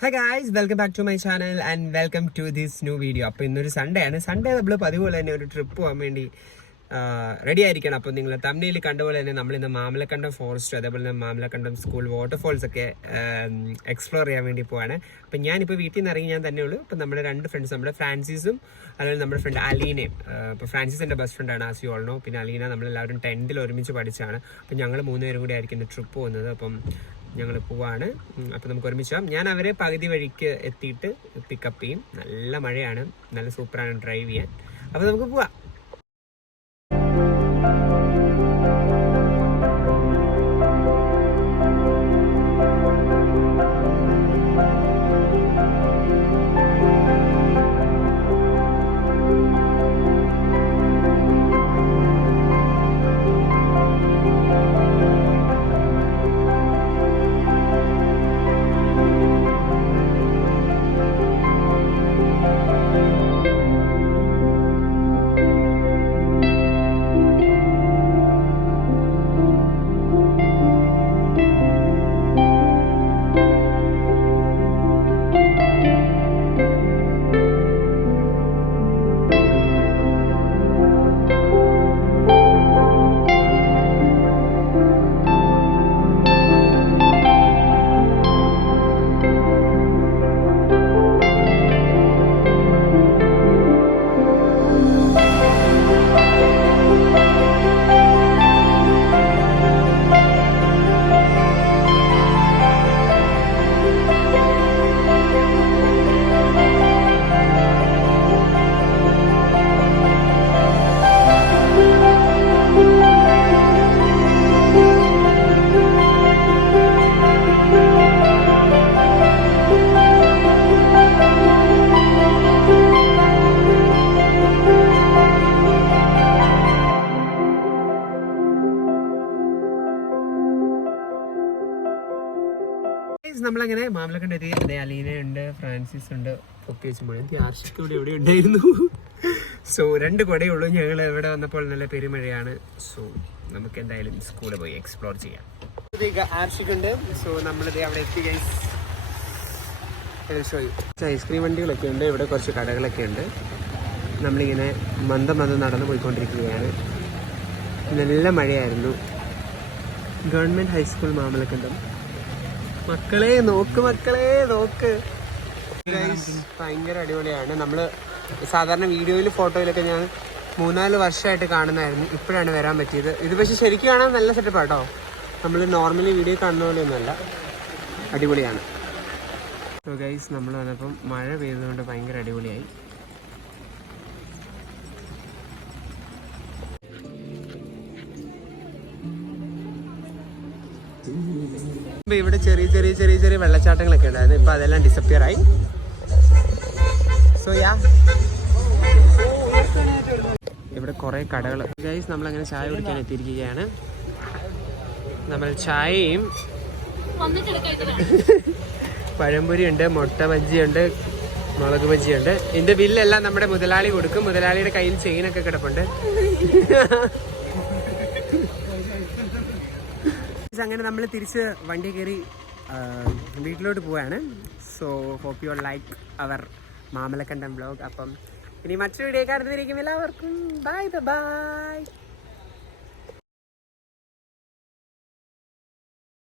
Hi guys, welcome back to my channel and welcome to this new video. അപ്പോൾ ഇന്നൊരു Sunday ആണ്. Sunday നമ്മൾ പതിപോലെ തന്നെ ഒരു ട്രിപ്പ് പോകാൻ വേണ്ടി റെഡി ആയിരിക്കണം. അപ്പോൾ നിങ്ങൾ തമിഴിൽ കണ്ടപോലെ തന്നെ നമ്മളിന്ന് മാമലക്കണ്ടം ഫോറസ്റ്റ് അതേപോലെ തന്നെ മാമലക്കണ്ടം സ്കൂൾ വാട്ടർഫോൾസ് ഒക്കെ എക്സ്പ്ലോർ ചെയ്യാൻ വേണ്ടി പോവാണ്. അപ്പം ഞാനിപ്പോൾ വീട്ടിൽ നിന്ന് ഇറങ്ങി ഞാൻ തന്നെ ഉള്ളൂ. അപ്പം നമ്മുടെ രണ്ട് ഫ്രണ്ട്സ്, നമ്മുടെ ഫ്രാൻസിസും അതുപോലെ നമ്മുടെ ഫ്രണ്ട് അലീനയും. ഇപ്പോൾ ഫ്രാൻസിസ് എൻ്റെ ബെസ്റ്റ് ഫ്രണ്ടാണ്, ആസ് യു ഓൾ നോ. പിന്നെ അലീന നമ്മളെല്ലാവരും 10th ഒരുമിച്ച് പഠിച്ചാണ്. അപ്പം ഞങ്ങൾ 3 പേരും കൂടി ആയിരിക്കും ഇന്ന് ട്രിപ്പ് പോകുന്നത്. അപ്പം ഞങ്ങൾ പോവാണ്. അപ്പം നമുക്ക് ഒരുമിച്ച് പോകാം. ഞാൻ അവരെ പകുതി വഴിക്ക് എത്തിയിട്ട് പിക്കപ്പ് ചെയ്യും. നല്ല മഴയാണ്, നല്ല സൂപ്പറാണ് ഡ്രൈവ് ചെയ്യാൻ. അപ്പം നമുക്ക് പോവാം. നമ്മളങ്ങനെ മാമലക്കണ്ടം എത്തി. അതേ അലീന ഉണ്ട്, ഫ്രാൻസിസ് ഉണ്ട്, ഒക്കെ വെച്ച് മഴ. ആർഷിക്ക് ഇവിടെ എവിടെ ഉണ്ടായിരുന്നു. സോ 2 കൊടയേ ഉള്ളൂ. ഞങ്ങൾ ഇവിടെ വന്നപ്പോൾ നല്ല പെരുമഴയാണ്. സോ നമുക്ക് എന്തായാലും സ്കൂളിൽ പോയി എക്സ്പ്ലോർ ചെയ്യാം. ആർഷിക്കുണ്ട്. സോ നമ്മളിത് അവിടെ എത്തി. ഐസ്ക്രീം വണ്ടികളൊക്കെ ഉണ്ട്, ഇവിടെ കുറച്ച് കടകളൊക്കെ ഉണ്ട്. നമ്മളിങ്ങനെ മന്ദം നടന്നു പോയിക്കൊണ്ടിരിക്കുകയാണ്. നല്ല മഴയായിരുന്നു. Government high school Mamalakandam. മക്കളെ നോക്ക് ഭയങ്കര അടിപൊളിയാണ്. നമ്മൾ സാധാരണ വീഡിയോയിൽ ഫോട്ടോയിലൊക്കെ ഞാൻ 3-4 വർഷമായിട്ട് കാണുന്നതായിരുന്നു. ഇപ്പോഴാണ് വരാൻ പറ്റിയത്. ഇത് പക്ഷെ ശരിക്കും കാണാൻ നല്ല സെറ്റപ്പാട്ടോ. നമ്മൾ നോർമലി വീഡിയോ കാണുന്ന പോലെയൊന്നുമല്ല, അടിപൊളിയാണ്. സോ ഗൈസ്, നമ്മൾ വന്നപ്പം മഴ പെയ്തതുകൊണ്ട് ഭയങ്കര അടിപൊളിയായി. ഇവിടെ ചെറിയ വെള്ളച്ചാട്ടങ്ങളൊക്കെ ഉണ്ടായിരുന്നു. ഇപ്പൊ അതെല്ലാം ഡിസപ്പിയർ ആയി. സോ ഇവിടെ കുറെ കടകൾ. ഗൈസ്, നമ്മളങ്ങനെ ചായ കുടിക്കാൻ എത്തിയിരിക്കുകയാണ്. നമ്മൾ ചായയും പഴംപൊരി ഉണ്ട്, മുട്ട ബജ്ജിയുണ്ട്, മുളക് ബജ്ജിയുണ്ട്. ഇതിന്റെ ബില്ലെല്ലാം നമ്മുടെ മുതലാളി കൊടുക്കും. മുതലാളിയുടെ കയ്യിൽ ചെയിനൊക്കെ കിടപ്പുണ്ട്. അങ്ങനെ നമ്മൾ തിരിച്ച് വണ്ടി കയറി വീട്ടിലോട്ട് പോവാണ്. So hope you like our Mamalakkandam vlog. അപ്പം ഇനി മറ്റൊരു വീഡിയോ കാണുന്നതിരിക്കും. എല്ലാവർക്കും ബൈ.